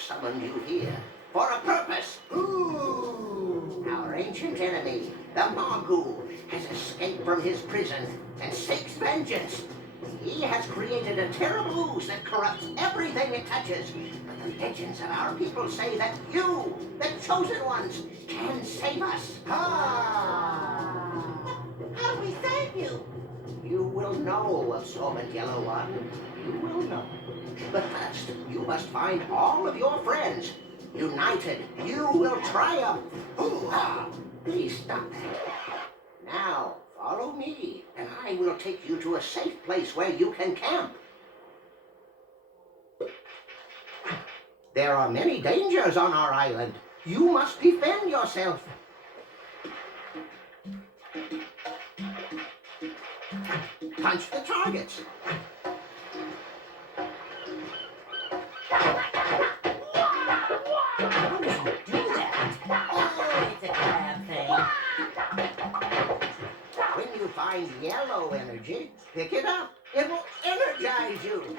summoned you here for a purpose. Ooh. Our ancient enemy, the Margul, has escaped from his prison and seeks vengeance. He has created a terrible ooze that corrupts everything it touches. But the legends of our people say that you, the chosen ones, can save us. Ah. How do we thank you? You will know, absorbent yellow one. You will know. But first, you must find all of your friends. United, you will triumph. Hoo-ha! Please stop that. Now, follow me, and I will take you to a safe place where you can camp. There are many dangers on our island. You must defend yourself. Punch the targets. How did you do that? Oh, it's a crab thing. When you find yellow energy, pick it up. It will energize you.